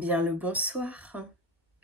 Bien le bonsoir.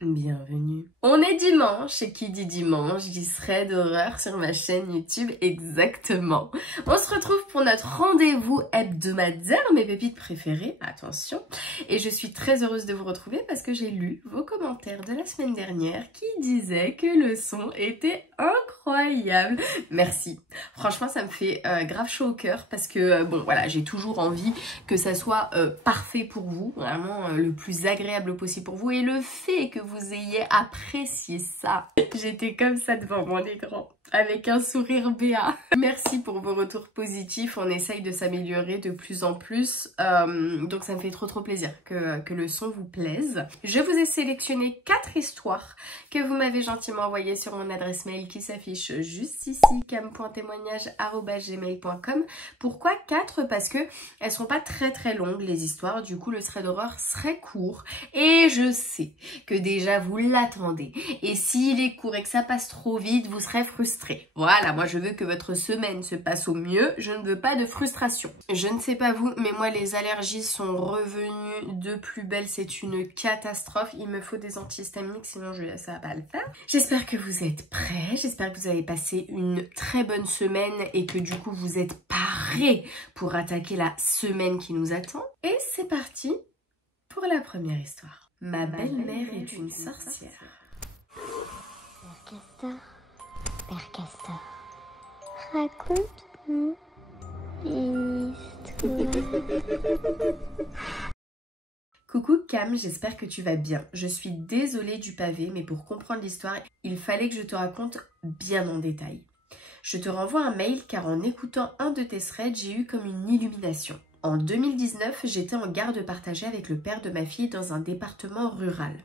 Bienvenue. On est dimanche et qui dit dimanche dit thread d'horreur sur ma chaîne YouTube exactement. On se retrouve pour notre rendez-vous hebdomadaire, mes pépites préférées, attention. Et je suis très heureuse de vous retrouver parce que j'ai lu vos commentaires de la semaine dernière qui disaient que le son était incroyable. Merci. Franchement, ça me fait grave chaud au cœur parce que bon voilà, j'ai toujours envie que ça soit parfait pour vous, vraiment le plus agréable possible pour vous, et le fait que vous ayez apprécié ça. J'étais comme ça devant mon écran, avec un sourire béat. Merci pour vos retours positifs, on essaye de s'améliorer de plus en plus, donc ça me fait trop plaisir que le son vous plaise. Je vous ai sélectionné 4 histoires que vous m'avez gentiment envoyées sur mon adresse mail qui s'affiche juste ici, cam.témoignage@gmail.com. Pourquoi 4? Parce que elles sont pas très longues les histoires, du coup le thread d'horreur serait court, et je sais que déjà vous l'attendez, et s'il est court et que ça passe trop vite, vous serez frustré. Voilà, moi je veux que votre semaine se passe au mieux, je ne veux pas de frustration. Je ne sais pas vous, mais moi les allergies sont revenues de plus belle, c'est une catastrophe. Il me faut des antihistaminiques, sinon ça va pas le faire. J'espère que vous êtes prêts, j'espère que vous avez passé une très bonne semaine et que du coup vous êtes parés pour attaquer la semaine qui nous attend. Et c'est parti pour la première histoire. Ma belle-mère est une sorcière. Père Castor, raconte-nous une histoire. Coucou Cam, j'espère que tu vas bien. Je suis désolée du pavé, mais pour comprendre l'histoire, il fallait que je te raconte bien en détail. Je te renvoie un mail car en écoutant un de tes threads, j'ai eu comme une illumination. En 2019, j'étais en garde partagée avec le père de ma fille dans un département rural.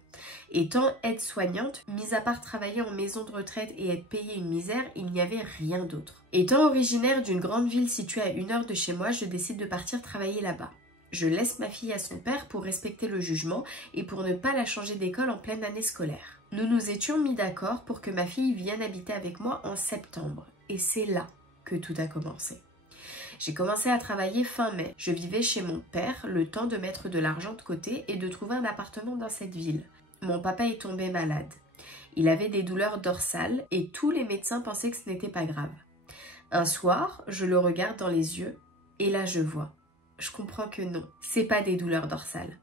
Étant aide-soignante, mis à part travailler en maison de retraite et être payée une misère, il n'y avait rien d'autre. Étant originaire d'une grande ville située à 1 heure de chez moi, je décide de partir travailler là-bas. Je laisse ma fille à son père pour respecter le jugement et pour ne pas la changer d'école en pleine année scolaire. Nous nous étions mis d'accord pour que ma fille vienne habiter avec moi en septembre. Et c'est là que tout a commencé. J'ai commencé à travailler fin mai. Je vivais chez mon père, le temps de mettre de l'argent de côté et de trouver un appartement dans cette ville. Mon papa est tombé malade. Il avait des douleurs dorsales et tous les médecins pensaient que ce n'était pas grave. Un soir, je le regarde dans les yeux et là je vois. Je comprends que non, c'est pas des douleurs dorsales,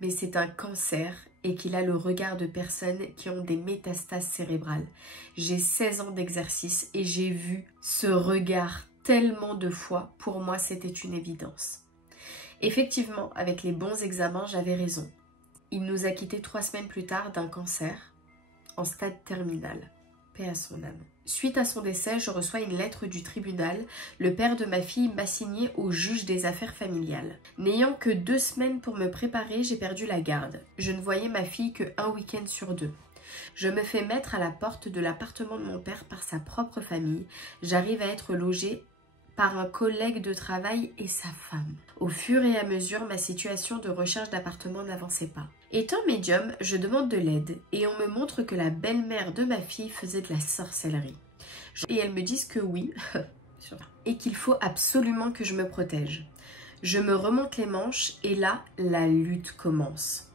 mais c'est un cancer et qu'il a le regard de personnes qui ont des métastases cérébrales. J'ai 16 ans d'exercice et j'ai vu ce regard tellement de fois, pour moi c'était une évidence. Effectivement, avec les bons examens, j'avais raison. Il nous a quittés 3 semaines plus tard d'un cancer en stade terminal. Paix à son âme. Suite à son décès, je reçois une lettre du tribunal. Le père de ma fille m'a signé au juge des affaires familiales. N'ayant que 2 semaines pour me préparer, j'ai perdu la garde. Je ne voyais ma fille que 1 week-end sur 2. Je me fais mettre à la porte de l'appartement de mon père par sa propre famille. J'arrive à être logée par un collègue de travail et sa femme. Au fur et à mesure, ma situation de recherche d'appartement n'avançait pas. Étant médium, je demande de l'aide et on me montre que la belle-mère de ma fille faisait de la sorcellerie. Et elles me disent que oui, et qu'il faut absolument que je me protège. Je me remonte les manches et là, la lutte commence.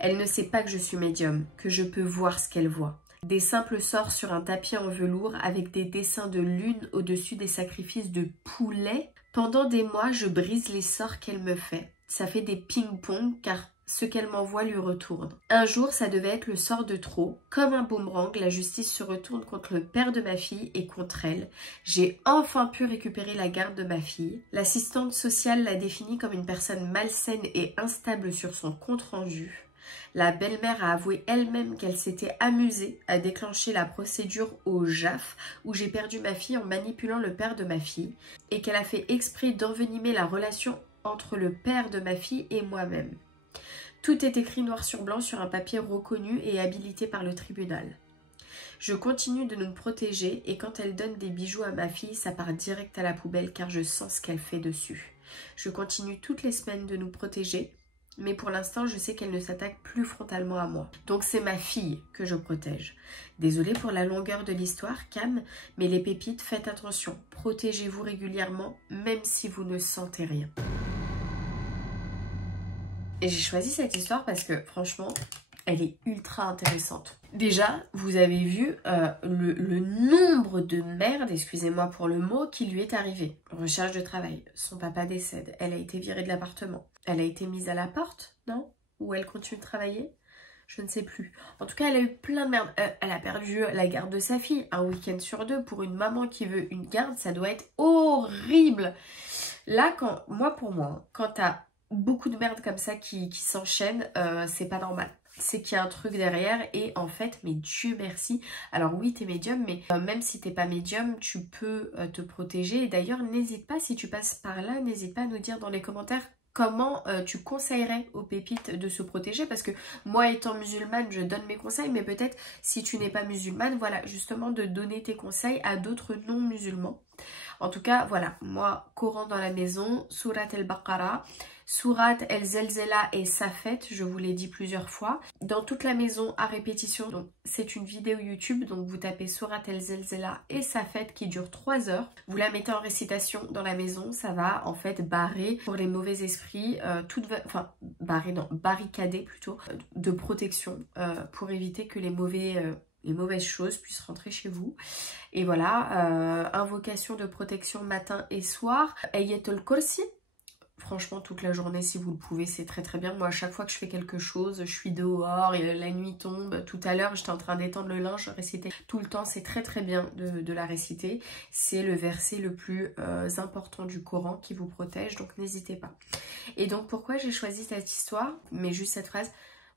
Elle ne sait pas que je suis médium, que je peux voir ce qu'elle voit. Des simples sorts sur un tapis en velours avec des dessins de lune au-dessus des sacrifices de poulets. Pendant des mois, je brise les sorts qu'elle me fait. Ça fait des ping-pong car ce qu'elle m'envoie lui retourne. Un jour, ça devait être le sort de trop. Comme un boomerang, la justice se retourne contre le père de ma fille et contre elle. J'ai enfin pu récupérer la garde de ma fille. L'assistante sociale l'a définie comme une personne malsaine et instable sur son compte-rendu. La belle-mère a avoué elle-même qu'elle s'était amusée à déclencher la procédure au JAF où j'ai perdu ma fille en manipulant le père de ma fille et qu'elle a fait exprès d'envenimer la relation entre le père de ma fille et moi-même. Tout est écrit noir sur blanc sur un papier reconnu et habilité par le tribunal. Je continue de nous protéger et quand elle donne des bijoux à ma fille, ça part direct à la poubelle car je sens ce qu'elle fait dessus. Je continue toutes les semaines de nous protéger. Mais pour l'instant, je sais qu'elle ne s'attaque plus frontalement à moi. Donc c'est ma fille que je protège. Désolée pour la longueur de l'histoire, Cam, mais les pépites, faites attention. Protégez-vous régulièrement, même si vous ne sentez rien. Et j'ai choisi cette histoire parce que franchement, elle est ultra intéressante. Déjà, vous avez vu le nombre de merdes, excusez-moi pour le mot, qui lui est arrivé. Recherche de travail, son papa décède, elle a été virée de l'appartement, elle a été mise à la porte, non? Ou elle continue de travailler? Je ne sais plus. En tout cas, elle a eu plein de merde. Elle a perdu la garde de sa fille, un week-end sur 2. Pour une maman qui veut une garde, ça doit être horrible. Là, pour moi, quand t'as beaucoup de merde comme ça qui s'enchaînent, c'est pas normal. C'est qu'il y a un truc derrière et en fait, mais Dieu merci. Alors oui, t'es médium, mais même si t'es pas médium, tu peux te protéger. Et d'ailleurs, n'hésite pas, si tu passes par là, n'hésite pas à nous dire dans les commentaires comment tu conseillerais aux pépites de se protéger, parce que moi étant musulmane je donne mes conseils, mais peut-être si tu n'es pas musulmane, voilà, justement de donner tes conseils à d'autres non musulmans. En tout cas, voilà, moi, Coran dans la maison, Surat al-Baqarah, Surat el-Zelzela et Safet, je vous l'ai dit plusieurs fois. Dans toute la maison à répétition, donc c'est une vidéo YouTube, donc vous tapez Surat el-Zelzela et Safet qui dure 3 heures. Vous la mettez en récitation dans la maison, ça va en fait barrer pour les mauvais esprits, barricader plutôt, de protection pour éviter que les mauvaises choses puissent rentrer chez vous. Et voilà, invocation de protection matin et soir. Ayatul Kursi, franchement toute la journée si vous le pouvez, c'est très très bien. Moi à chaque fois que je fais quelque chose, je suis dehors et la nuit tombe. Tout à l'heure j'étais en train d'étendre le linge, je récitais tout le temps, c'est très très bien de la réciter. C'est le verset le plus important du Coran qui vous protège, donc n'hésitez pas. Et donc pourquoi j'ai choisi cette histoire, mais juste cette phrase.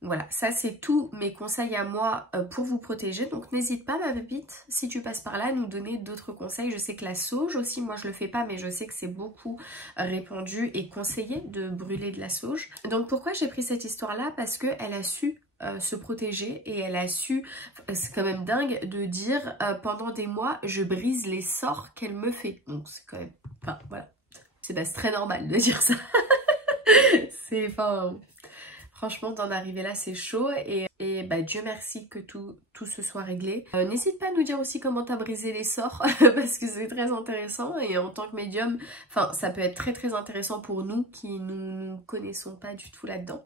Voilà, ça c'est tous mes conseils à moi pour vous protéger. Donc n'hésite pas ma pépite, si tu passes par là, à nous donner d'autres conseils. Je sais que la sauge aussi, moi je le fais pas, mais je sais que c'est beaucoup répandu et conseillé de brûler de la sauge. Donc pourquoi j'ai pris cette histoire-là? Parce qu'elle a su se protéger et elle a su, c'est quand même dingue de dire pendant des mois, je brise les sorts qu'elle me fait. Donc c'est quand même, enfin voilà, c'est très normal de dire ça. C'est, enfin... Franchement, d'en arriver là, c'est chaud et bah, Dieu merci que tout se soit réglé. N'hésite pas à nous dire aussi comment t'as brisé les sorts parce que c'est très intéressant et en tant que médium, enfin, ça peut être très très intéressant pour nous qui ne connaissons pas du tout là-dedans.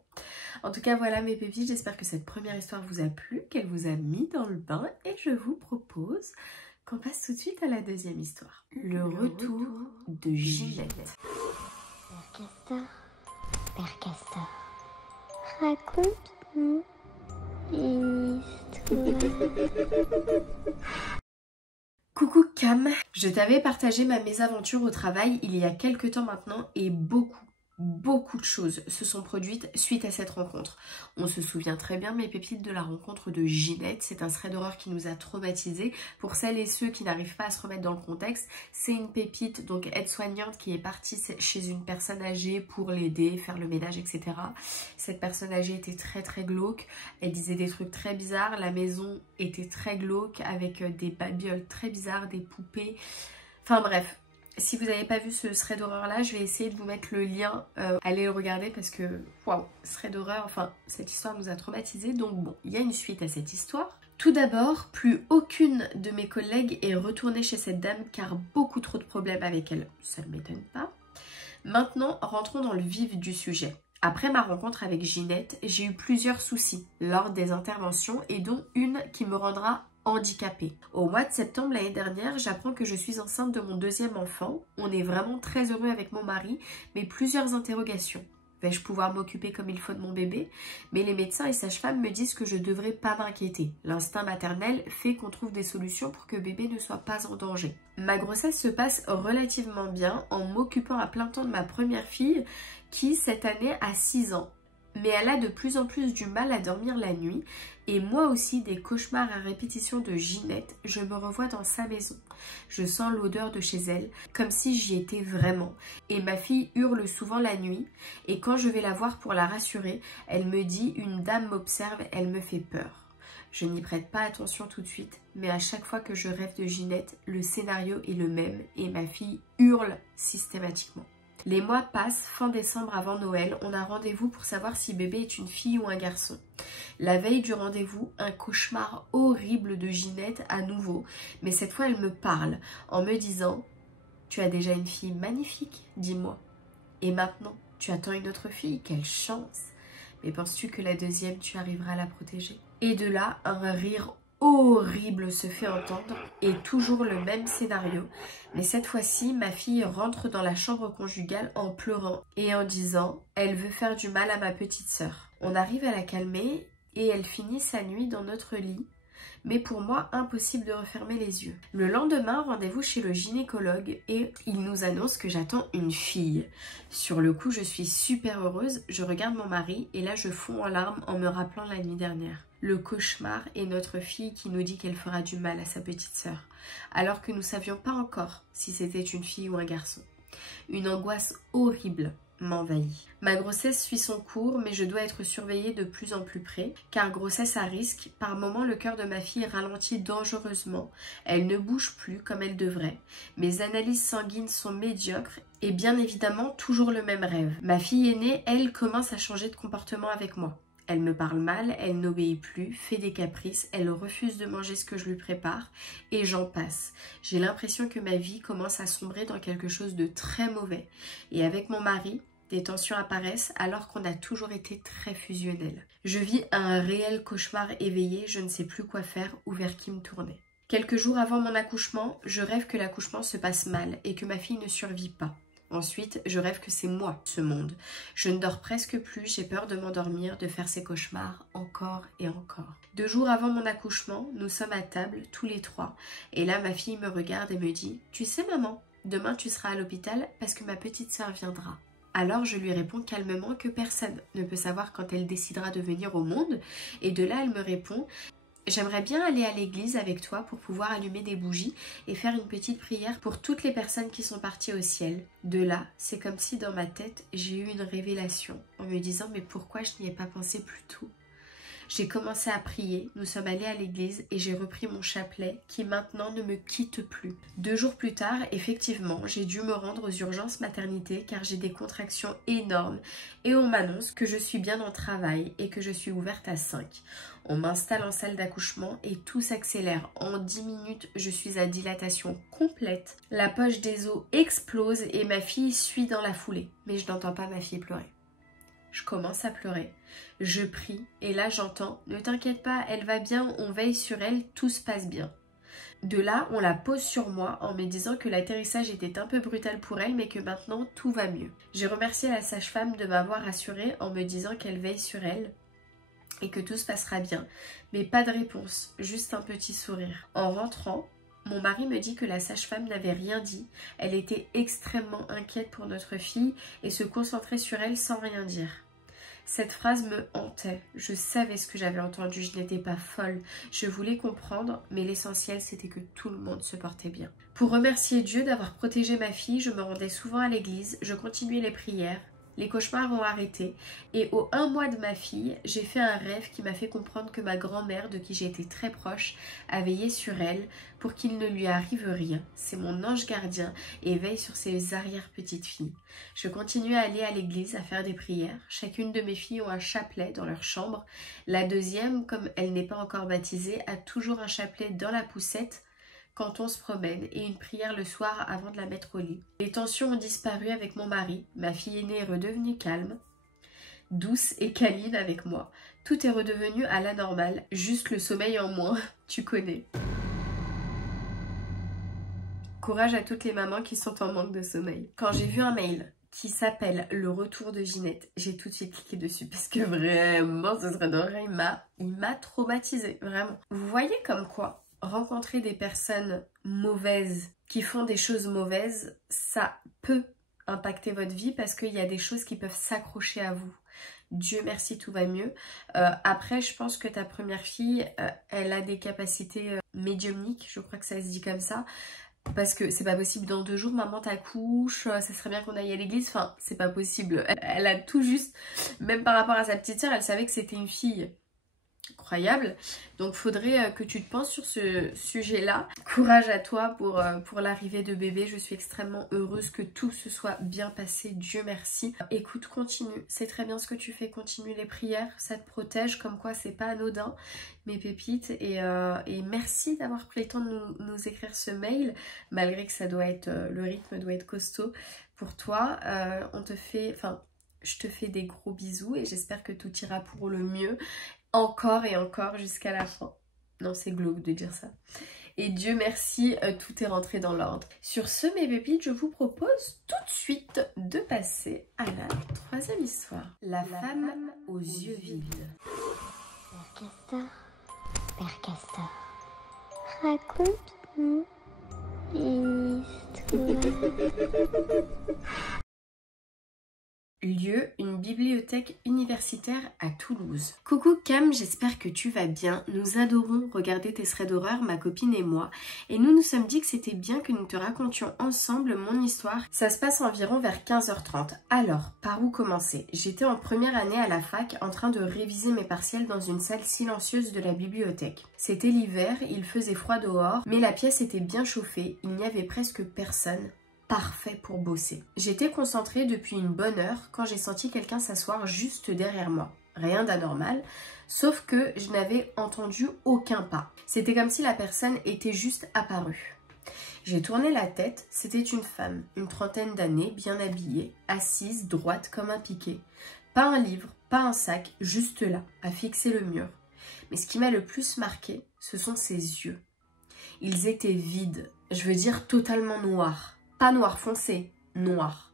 En tout cas, voilà mes pépites, j'espère que cette première histoire vous a plu, qu'elle vous a mis dans le bain et je vous propose qu'on passe tout de suite à la deuxième histoire. Le retour de Ginette. Père Castor, raconte-nous une histoire. Coucou Cam, je t'avais partagé ma mésaventure au travail il y a quelques temps maintenant et beaucoup de choses se sont produites suite à cette rencontre. On se souvient très bien, mes pépites, de la rencontre de Ginette. C'est un thread d'horreur qui nous a traumatisés. Pour celles et ceux qui n'arrivent pas à se remettre dans le contexte, c'est une pépite, donc aide-soignante, qui est partie chez une personne âgée pour l'aider, faire le ménage, etc. Cette personne âgée était très très glauque. Elle disait des trucs très bizarres. La maison était très glauque avec des babioles très bizarres, des poupées. Enfin bref. Si vous n'avez pas vu ce thread d'horreur là, je vais essayer de vous mettre le lien. Allez le regarder parce que, waouh, thread d'horreur, enfin, cette histoire nous a traumatisés. Donc bon, il y a une suite à cette histoire. Tout d'abord, plus aucune de mes collègues est retournée chez cette dame car beaucoup trop de problèmes avec elle. Ça ne m'étonne pas. Maintenant, rentrons dans le vif du sujet. Après ma rencontre avec Ginette, j'ai eu plusieurs soucis lors des interventions et dont une qui me rendra handicapée. Au mois de septembre l'année dernière, j'apprends que je suis enceinte de mon deuxième enfant. On est vraiment très heureux avec mon mari, mais plusieurs interrogations. Vais-je pouvoir m'occuper comme il faut de mon bébé? Mais les médecins et sages-femmes me disent que je ne devrais pas m'inquiéter. L'instinct maternel fait qu'on trouve des solutions pour que bébé ne soit pas en danger. Ma grossesse se passe relativement bien en m'occupant à plein temps de ma première fille qui cette année a 6 ans. Mais elle a de plus en plus du mal à dormir la nuit et moi aussi des cauchemars à répétition de Ginette. Je me revois dans sa maison. Je sens l'odeur de chez elle, comme si j'y étais vraiment. Et ma fille hurle souvent la nuit et quand je vais la voir pour la rassurer, elle me dit « Une dame m'observe, elle me fait peur ». Je n'y prête pas attention tout de suite, mais à chaque fois que je rêve de Ginette, le scénario est le même et ma fille hurle systématiquement. Les mois passent, fin décembre avant Noël, on a rendez-vous pour savoir si bébé est une fille ou un garçon. La veille du rendez-vous, un cauchemar horrible de Ginette à nouveau, mais cette fois elle me parle en me disant « Tu as déjà une fille magnifique, dis-moi. Et maintenant, tu attends une autre fille, quelle chance !» Mais penses-tu que la deuxième, tu arriveras à la protéger? Et de là, un rire horrible se fait entendre et toujours le même scénario. Mais cette fois-ci, ma fille rentre dans la chambre conjugale en pleurant et en disant « Elle veut faire du mal à ma petite sœur ». On arrive à la calmer et elle finit sa nuit dans notre lit. Mais pour moi, impossible de refermer les yeux. Le lendemain, rendez-vous chez le gynécologue et il nous annonce que j'attends une fille. Sur le coup, je suis super heureuse, je regarde mon mari et là je fonds en larmes en me rappelant la nuit dernière. Le cauchemar est notre fille qui nous dit qu'elle fera du mal à sa petite sœur, alors que nous ne savions pas encore si c'était une fille ou un garçon. Une angoisse horrible m'envahit. Ma grossesse suit son cours, mais je dois être surveillée de plus en plus près, car grossesse à risque. Par moments, le cœur de ma fille ralentit dangereusement. Elle ne bouge plus comme elle devrait. Mes analyses sanguines sont médiocres et bien évidemment toujours le même rêve. Ma fille aînée, elle, commence à changer de comportement avec moi. Elle me parle mal, elle n'obéit plus, fait des caprices, elle refuse de manger ce que je lui prépare et j'en passe. J'ai l'impression que ma vie commence à sombrer dans quelque chose de très mauvais. Et avec mon mari, des tensions apparaissent alors qu'on a toujours été très fusionnels. Je vis un réel cauchemar éveillé, je ne sais plus quoi faire ou vers qui me tourner. Quelques jours avant mon accouchement, je rêve que l'accouchement se passe mal et que ma fille ne survit pas. Ensuite, je rêve que c'est moi, ce monde. Je ne dors presque plus, j'ai peur de m'endormir, de faire ces cauchemars encore et encore. 2 jours avant mon accouchement, nous sommes à table, tous les trois. Et là, ma fille me regarde et me dit « Tu sais maman, demain tu seras à l'hôpital parce que ma petite sœur viendra. » Alors je lui réponds calmement que personne ne peut savoir quand elle décidera de venir au monde. Et de là, elle me répond « J'aimerais bien aller à l'église avec toi pour pouvoir allumer des bougies et faire une petite prière pour toutes les personnes qui sont parties au ciel. » De là, c'est comme si dans ma tête, j'ai eu une révélation en me disant « Mais pourquoi je n'y ai pas pensé plus tôt ?» J'ai commencé à prier, nous sommes allés à l'église et j'ai repris mon chapelet qui maintenant ne me quitte plus. 2 jours plus tard, effectivement, j'ai dû me rendre aux urgences maternité car j'ai des contractions énormes et on m'annonce que je suis bien en travail et que je suis ouverte à 5. On m'installe en salle d'accouchement et tout s'accélère. En 10 minutes, je suis à dilatation complète. La poche des os explose et ma fille suit dans la foulée. Mais je n'entends pas ma fille pleurer. Je commence à pleurer, je prie et là j'entends « Ne t'inquiète pas, elle va bien, on veille sur elle, tout se passe bien ». De là, on la pose sur moi en me disant que l'atterrissage était un peu brutal pour elle mais que maintenant tout va mieux. J'ai remercié la sage-femme de m'avoir rassurée en me disant qu'elle veille sur elle et que tout se passera bien. Mais pas de réponse, juste un petit sourire. En rentrant, mon mari me dit que la sage-femme n'avait rien dit. Elle était extrêmement inquiète pour notre fille et se concentrait sur elle sans rien dire. Cette phrase me hantait. Je savais ce que j'avais entendu, je n'étais pas folle. Je voulais comprendre, mais l'essentiel c'était que tout le monde se portait bien. Pour remercier Dieu d'avoir protégé ma fille, je me rendais souvent à l'église, je continuais les prières. Les cauchemars ont arrêté et au 1 mois de ma fille, j'ai fait un rêve qui m'a fait comprendre que ma grand-mère, de qui j'ai été très proche, a veillé sur elle pour qu'il ne lui arrive rien. C'est mon ange gardien et veille sur ses arrière-petites-filles. Je continue à aller à l'église, à faire des prières. Chacune de mes filles ont un chapelet dans leur chambre. La deuxième, comme elle n'est pas encore baptisée, a toujours un chapelet dans la poussette quand on se promène et une prière le soir avant de la mettre au lit. Les tensions ont disparu avec mon mari, ma fille aînée est redevenue calme, douce et câline avec moi. Tout est redevenu à la normale, juste le sommeil en moins, tu connais. Courage à toutes les mamans qui sont en manque de sommeil. Quand j'ai vu un mail qui s'appelle Le Retour de Ginette, j'ai tout de suite cliqué dessus parce que vraiment ce serait d'oreille, il m'a traumatisée, vraiment. Vous voyez comme quoi rencontrer des personnes mauvaises qui font des choses mauvaises, ça peut impacter votre vie parce qu'il y a des choses qui peuvent s'accrocher à vous. Dieu merci, tout va mieux. Après, je pense que ta première fille, elle a des capacités médiumniques, je crois que ça se dit comme ça. Parce que c'est pas possible, dans 2 jours, maman t'accouche, ça serait bien qu'on aille à l'église. Enfin, c'est pas possible. Elle a tout juste, même par rapport à sa petite sœur, elle savait que c'était une fille. Incroyable. Donc faudrait que tu te penses sur ce sujet là. Courage à toi pour l'arrivée de bébé. Je suis extrêmement heureuse que tout se soit bien passé, Dieu merci. Écoute, continue, c'est très bien ce que tu fais, continue les prières, ça te protège, comme quoi c'est pas anodin mes pépites. Et merci d'avoir pris le temps de nous écrire ce mail, malgré que ça doit être, le rythme doit être costaud pour toi. On te fait, enfin, Je te fais des gros bisous et j'espère que tout ira pour le mieux. Encore et encore jusqu'à la fin. Non, c'est glauque de dire ça. Et Dieu merci, tout est rentré dans l'ordre. Sur ce, mes pépites, je vous propose tout de suite de passer à la troisième histoire. La femme aux yeux vides. Père Castor, raconte-nous une histoire. Lieu, une bibliothèque universitaire à Toulouse. Coucou Cam, j'espère que tu vas bien. Nous adorons regarder tes threads d'horreur, ma copine et moi. Et nous nous sommes dit que c'était bien que nous te racontions ensemble mon histoire. Ça se passe environ vers 15h30. Alors, par où commencer? J'étais en première année à la fac en train de réviser mes partiels dans une salle silencieuse de la bibliothèque. C'était l'hiver, il faisait froid dehors, mais la pièce était bien chauffée, il n'y avait presque personne. Parfait pour bosser. J'étais concentrée depuis une bonne heure quand j'ai senti quelqu'un s'asseoir juste derrière moi. Rien d'anormal, sauf que je n'avais entendu aucun pas. C'était comme si la personne était juste apparue. J'ai tourné la tête, c'était une femme, une trentaine d'années, bien habillée, assise, droite comme un piquet. Pas un livre, pas un sac, juste là, à fixer le mur. Mais ce qui m'a le plus marqué, ce sont ses yeux. Ils étaient vides, je veux dire totalement noirs. Pas noir foncé, noir.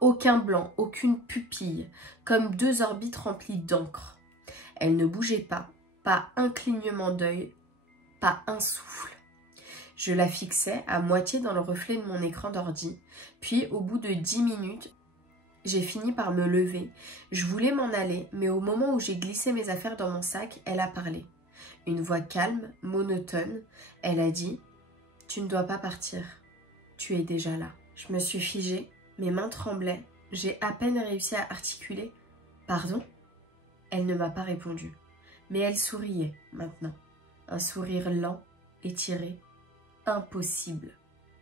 Aucun blanc, aucune pupille, comme deux orbites remplies d'encre. Elle ne bougeait pas un clignement d'œil, pas un souffle. Je la fixais à moitié dans le reflet de mon écran d'ordi, puis au bout de 10 minutes, j'ai fini par me lever. Je voulais m'en aller, mais au moment où j'ai glissé mes affaires dans mon sac, elle a parlé. Une voix calme, monotone, elle a dit « Tu ne dois pas partir. Tu es déjà là. » Je me suis figée, mes mains tremblaient, j'ai à peine réussi à articuler « Pardon ?» Elle ne m'a pas répondu, mais elle souriait maintenant. Un sourire lent, étiré, impossible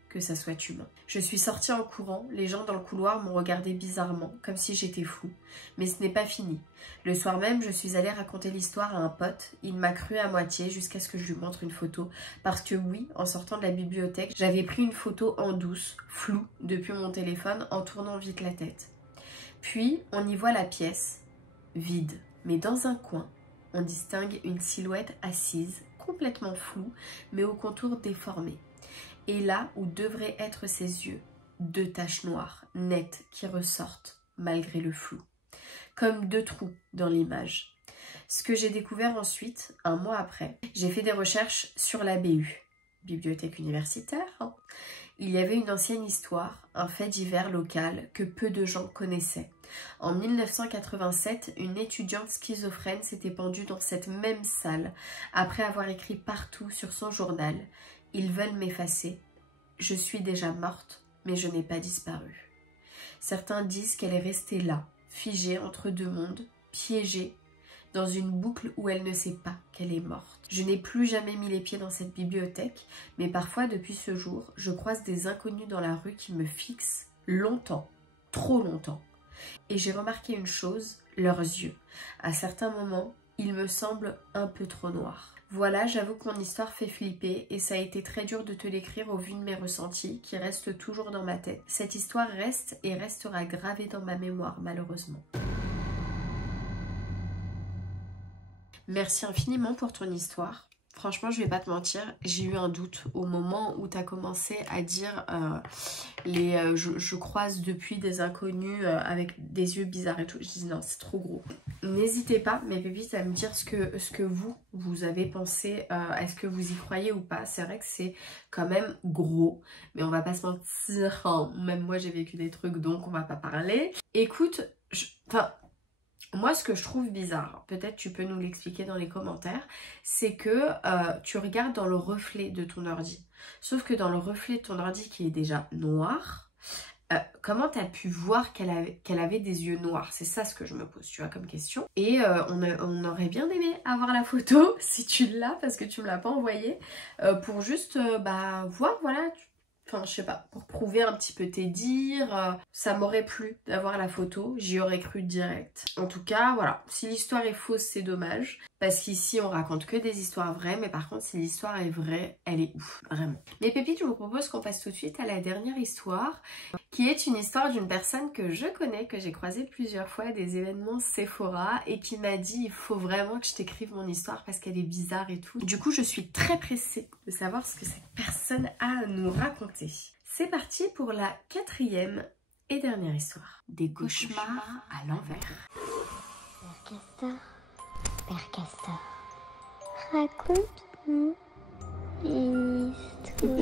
que ça soit humain. Je suis sortie en courant, les gens dans le couloir m'ont regardé bizarrement, comme si j'étais floue. Mais ce n'est pas fini. Le soir même, je suis allée raconter l'histoire à un pote. Il m'a cru à moitié jusqu'à ce que je lui montre une photo. Parce que oui, en sortant de la bibliothèque, j'avais pris une photo en douce, floue, depuis mon téléphone, en tournant vite la tête. Puis, on y voit la pièce, vide. Mais dans un coin, on distingue une silhouette assise, complètement floue, mais au contour déformé. Et là où devraient être ses yeux, deux taches noires, nettes, qui ressortent, malgré le flou. Comme deux trous dans l'image. Ce que j'ai découvert ensuite, un mois après, j'ai fait des recherches sur la BU, bibliothèque universitaire. Il y avait une ancienne histoire, un fait divers local que peu de gens connaissaient. En 1987, une étudiante schizophrène s'était pendue dans cette même salle après avoir écrit partout sur son journal « Ils veulent m'effacer. Je suis déjà morte, mais je n'ai pas disparu. » Certains disent qu'elle est restée là, figée entre deux mondes, piégée, dans une boucle où elle ne sait pas qu'elle est morte. Je n'ai plus jamais mis les pieds dans cette bibliothèque, mais parfois, depuis ce jour, je croise des inconnus dans la rue qui me fixent longtemps, trop longtemps. Et j'ai remarqué une chose, leurs yeux. À certains moments, ils me semblent un peu trop noirs. Voilà, j'avoue que mon histoire fait flipper et ça a été très dur de te l'écrire au vu de mes ressentis qui restent toujours dans ma tête. Cette histoire reste et restera gravée dans ma mémoire malheureusement. Merci infiniment pour ton histoire. Franchement, je vais pas te mentir, j'ai eu un doute au moment où tu as commencé à dire je croise depuis des inconnus avec des yeux bizarres et tout. Je dis non, c'est trop gros. N'hésitez pas, mes pépites, à me dire ce que vous avez pensé. Est-ce que vous y croyez ou pas? C'est vrai que c'est quand même gros, mais on va pas se mentir. Même moi, j'ai vécu des trucs, donc on va pas parler. Écoute, moi, ce que je trouve bizarre, peut-être tu peux nous l'expliquer dans les commentaires, c'est que tu regardes dans le reflet de ton ordi. Sauf que dans le reflet de ton ordi qui est déjà noir, comment tu as pu voir qu'elle avait des yeux noirs? C'est ça ce que je me pose, tu vois, comme question. Et on aurait bien aimé avoir la photo, si tu l'as, parce que tu me l'as pas envoyée, pour juste voir, voilà. Enfin, je sais pas, pour prouver un petit peu tes dires, ça m'aurait plu d'avoir la photo, j'y aurais cru direct. En tout cas, voilà, si l'histoire est fausse, c'est dommage. Parce qu'ici, on raconte que des histoires vraies, mais par contre, si l'histoire est vraie, elle est ouf, vraiment. Mes pépites, je vous propose qu'on passe tout de suite à la dernière histoire, qui est une histoire d'une personne que je connais, que j'ai croisée plusieurs fois à des événements Sephora, et qui m'a dit, il faut vraiment que je t'écrive mon histoire parce qu'elle est bizarre et tout. Du coup, je suis très pressée de savoir ce que cette personne a à nous raconter. C'est parti pour la 4e et dernière histoire. Des cauchemars à l'envers. Père Castor, raconte-nous une histoire.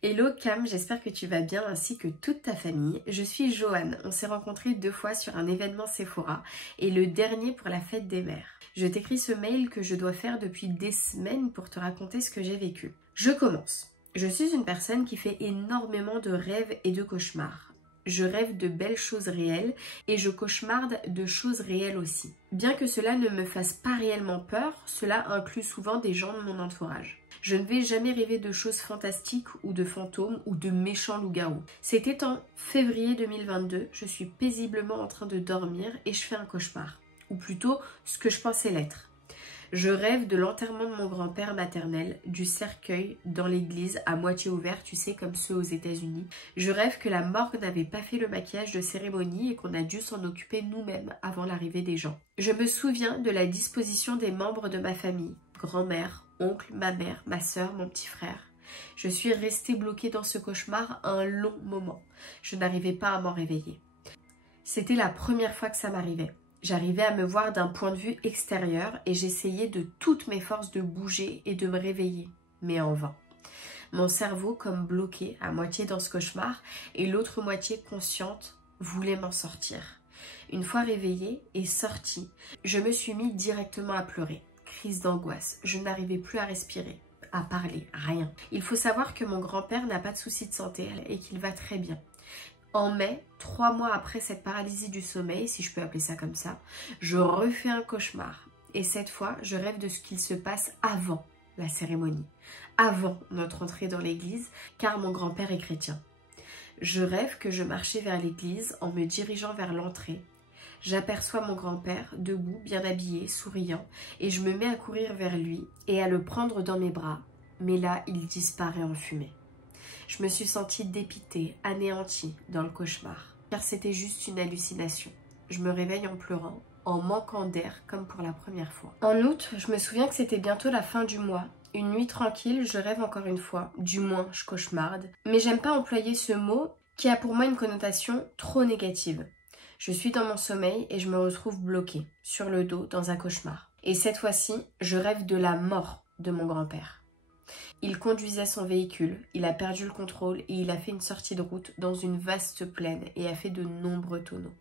Hello Cam, j'espère que tu vas bien ainsi que toute ta famille. Je suis Joanne, on s'est rencontrés 2 fois sur un événement Sephora et le dernier pour la fête des mères. Je t'écris ce mail que je dois faire depuis des semaines pour te raconter ce que j'ai vécu. Je commence. Je suis une personne qui fait énormément de rêves et de cauchemars. Je rêve de belles choses réelles et je cauchemarde de choses réelles aussi. Bien que cela ne me fasse pas réellement peur, cela inclut souvent des gens de mon entourage. Je ne vais jamais rêver de choses fantastiques ou de fantômes ou de méchants loups-garous. C'était en février 2022, je suis paisiblement en train de dormir et je fais un cauchemar. Ou plutôt ce que je pensais l'être. Je rêve de l'enterrement de mon grand-père maternel, du cercueil dans l'église à moitié ouvert, tu sais, comme ceux aux États-Unis. Je rêve que la morgue n'avait pas fait le maquillage de cérémonie et qu'on a dû s'en occuper nous-mêmes avant l'arrivée des gens. Je me souviens de la disposition des membres de ma famille, grand-mère, oncle, ma mère, ma soeur, mon petit frère. Je suis restée bloquée dans ce cauchemar un long moment. Je n'arrivais pas à m'en réveiller. C'était la première fois que ça m'arrivait. J'arrivais à me voir d'un point de vue extérieur et j'essayais de toutes mes forces de bouger et de me réveiller, mais en vain. Mon cerveau, comme bloqué, à moitié dans ce cauchemar, et l'autre moitié consciente, voulait m'en sortir. Une fois réveillée et sortie, je me suis mis directement à pleurer. Crise d'angoisse, je n'arrivais plus à respirer, à parler, rien. Il faut savoir que mon grand-père n'a pas de soucis de santé et qu'il va très bien. En mai, 3 mois après cette paralysie du sommeil, si je peux appeler ça comme ça, je refais un cauchemar. Et cette fois, je rêve de ce qu'il se passe avant la cérémonie, avant notre entrée dans l'église, car mon grand-père est chrétien. Je rêve que je marchais vers l'église en me dirigeant vers l'entrée. J'aperçois mon grand-père, debout, bien habillé, souriant, et je me mets à courir vers lui et à le prendre dans mes bras. Mais là, il disparaît en fumée. Je me suis sentie dépitée, anéantie dans le cauchemar, car c'était juste une hallucination. Je me réveille en pleurant, en manquant d'air comme pour la première fois. En août, je me souviens que c'était bientôt la fin du mois. Une nuit tranquille, je rêve encore une fois, du moins je cauchemarde. Mais j'aime pas employer ce mot qui a pour moi une connotation trop négative. Je suis dans mon sommeil et je me retrouve bloquée, sur le dos, dans un cauchemar. Et cette fois-ci, je rêve de la mort de mon grand-père. Il conduisait son véhicule, il a perdu le contrôle et il a fait une sortie de route dans une vaste plaine et a fait de nombreux tonneaux.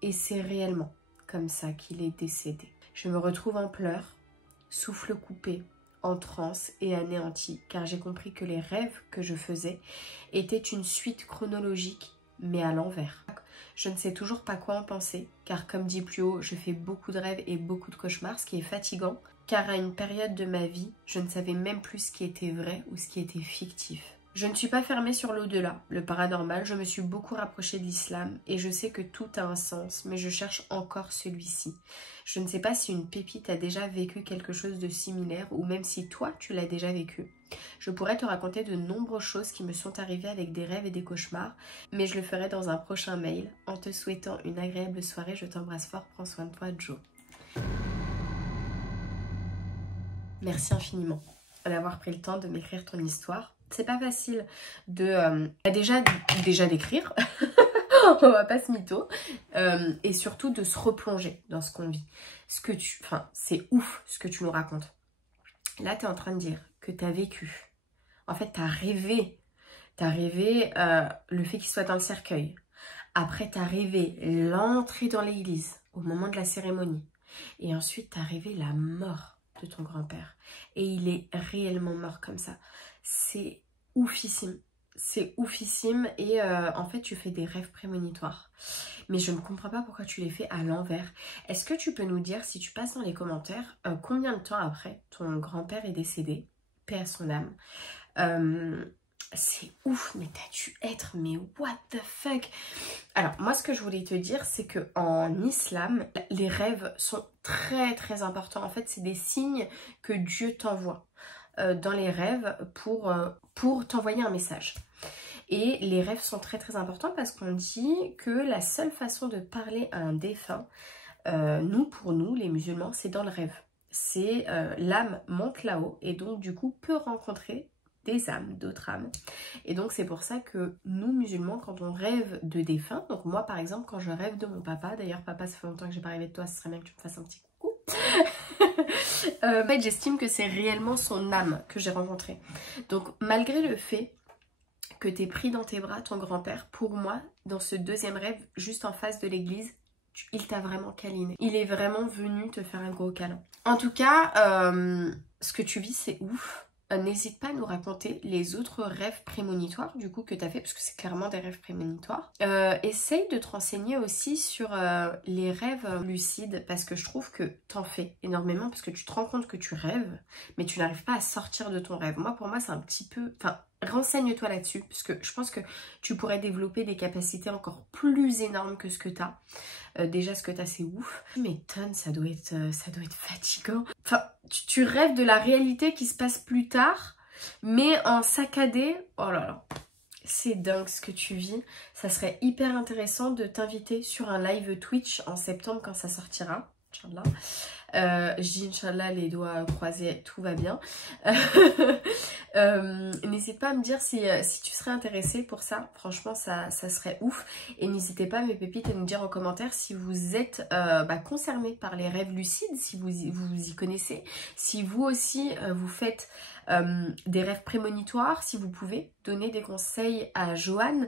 Et c'est réellement comme ça qu'il est décédé. Je me retrouve en pleurs, souffle coupé, en transe et anéanti, car j'ai compris que les rêves que je faisais étaient une suite chronologique, mais à l'envers. Je ne sais toujours pas quoi en penser, car comme dit plus haut, je fais beaucoup de rêves et beaucoup de cauchemars, ce qui est fatigant, car à une période de ma vie, je ne savais même plus ce qui était vrai ou ce qui était fictif. Je ne suis pas fermée sur l'au-delà, le paranormal, je me suis beaucoup rapprochée de l'islam et je sais que tout a un sens, mais je cherche encore celui-ci. Je ne sais pas si une pépite a déjà vécu quelque chose de similaire ou même si toi tu l'as déjà vécu. Je pourrais te raconter de nombreuses choses qui me sont arrivées avec des rêves et des cauchemars, mais je le ferai dans un prochain mail. En te souhaitant une agréable soirée, je t'embrasse fort, prends soin de toi, Jo. Merci infiniment d'avoir pris le temps de m'écrire ton histoire. C'est pas facile de déjà d'écrire, on va pas se mytho, et surtout de se replonger dans ce qu'on vit. C'est ouf ce que tu nous racontes. Là, tu es en train de dire que tu as vécu. En fait, tu as rêvé. Tu as rêvé le fait qu'il soit dans le cercueil. Après, tu as rêvé l'entrée dans l'église au moment de la cérémonie. Et ensuite, tu as rêvé la mort de ton grand-père. Et il est réellement mort comme ça. C'est oufissime. C'est oufissime et en fait tu fais des rêves prémonitoires. Mais je ne comprends pas pourquoi tu les fais à l'envers. Est-ce que tu peux nous dire, si tu passes dans les commentaires, combien de temps après ton grand-père est décédé, paix à son âme, C'est ouf, mais t'as dû être, mais what the fuck. Alors, moi, ce que je voulais te dire, c'est que en islam, les rêves sont très très importants. En fait, c'est des signes que Dieu t'envoie dans les rêves pour t'envoyer un message. Et les rêves sont très très importants parce qu'on dit que la seule façon de parler à un défunt, pour nous, les musulmans, c'est dans le rêve. C'est l'âme monte là-haut et donc du coup peut rencontrer des âmes, d'autres âmes. Et donc c'est pour ça que nous musulmans, quand on rêve de défunts, donc moi par exemple quand je rêve de mon papa, d'ailleurs papa ça fait longtemps que j'ai pas rêvé de toi, ce serait bien que tu me fasses un petit coucou. En fait j'estime que c'est réellement son âme que j'ai rencontrée. Donc malgré le fait que t'aies pris dans tes bras ton grand-père, pour moi dans ce deuxième rêve, juste en face de l'église, il t'a vraiment câliné. Il est vraiment venu te faire un gros câlin. En tout cas, ce que tu vis c'est ouf. N'hésite pas à nous raconter les autres rêves prémonitoires du coup que tu as fait, parce que c'est clairement des rêves prémonitoires. Essaye de te renseigner aussi sur les rêves lucides, parce que je trouve que t'en fais énormément, parce que tu te rends compte que tu rêves, mais tu n'arrives pas à sortir de ton rêve. Moi, pour moi, c'est un petit peu... Enfin, renseigne-toi là-dessus, parce que je pense que tu pourrais développer des capacités encore plus énormes que ce que tu as. Déjà, ce que tu as, c'est ouf. Tu m'étonnes, ça doit être fatigant. Enfin, tu rêves de la réalité qui se passe plus tard, mais en saccadé. Oh là là, c'est dingue ce que tu vis. Ça serait hyper intéressant de t'inviter sur un live Twitch en septembre quand ça sortira. Inch'Allah. Je dis Inch'Allah, les doigts croisés, tout va bien. N'hésite pas à me dire si tu serais intéressé pour ça. Franchement, ça serait ouf. Et n'hésitez pas, mes pépites, à nous dire en commentaire si vous êtes concernés par les rêves lucides, si vous y connaissez. Si vous aussi, vous faites des rêves prémonitoires, si vous pouvez donner des conseils à Johan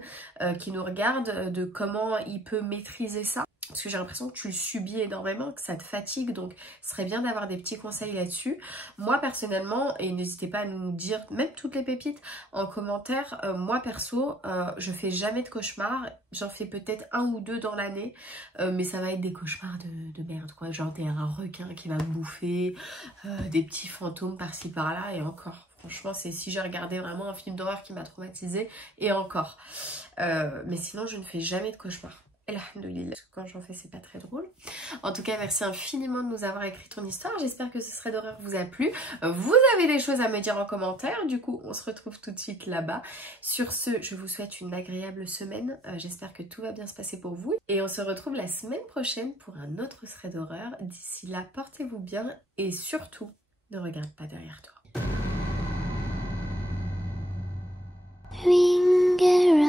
qui nous regarde de comment il peut maîtriser ça. Parce que j'ai l'impression que tu le subis énormément, que ça te fatigue, donc ce serait bien d'avoir des petits conseils là-dessus. Moi personnellement, et n'hésitez pas à nous dire, même toutes les pépites, en commentaire, moi perso, je fais jamais de cauchemars, j'en fais peut-être 1 ou 2 dans l'année, mais ça va être des cauchemars de merde, quoi. Genre t'es un requin qui va me bouffer, des petits fantômes par-ci par-là, et encore. Franchement, c'est si j'ai regardé vraiment un film d'horreur qui m'a traumatisée, et encore. Mais sinon, je ne fais jamais de cauchemars. Alhamdoulilah, quand j'en fais c'est pas très drôle. En tout cas, merci infiniment de nous avoir écrit ton histoire. J'espère que ce serait d'horreur vous a plu. Vous avez des choses à me dire en commentaire. Du coup, on se retrouve tout de suite là-bas. Sur ce, je vous souhaite une agréable semaine. J'espère que tout va bien se passer pour vous. Et on se retrouve la semaine prochaine pour un autre thread d'horreur. D'ici là, portez-vous bien et surtout, ne regarde pas derrière toi. Ring around.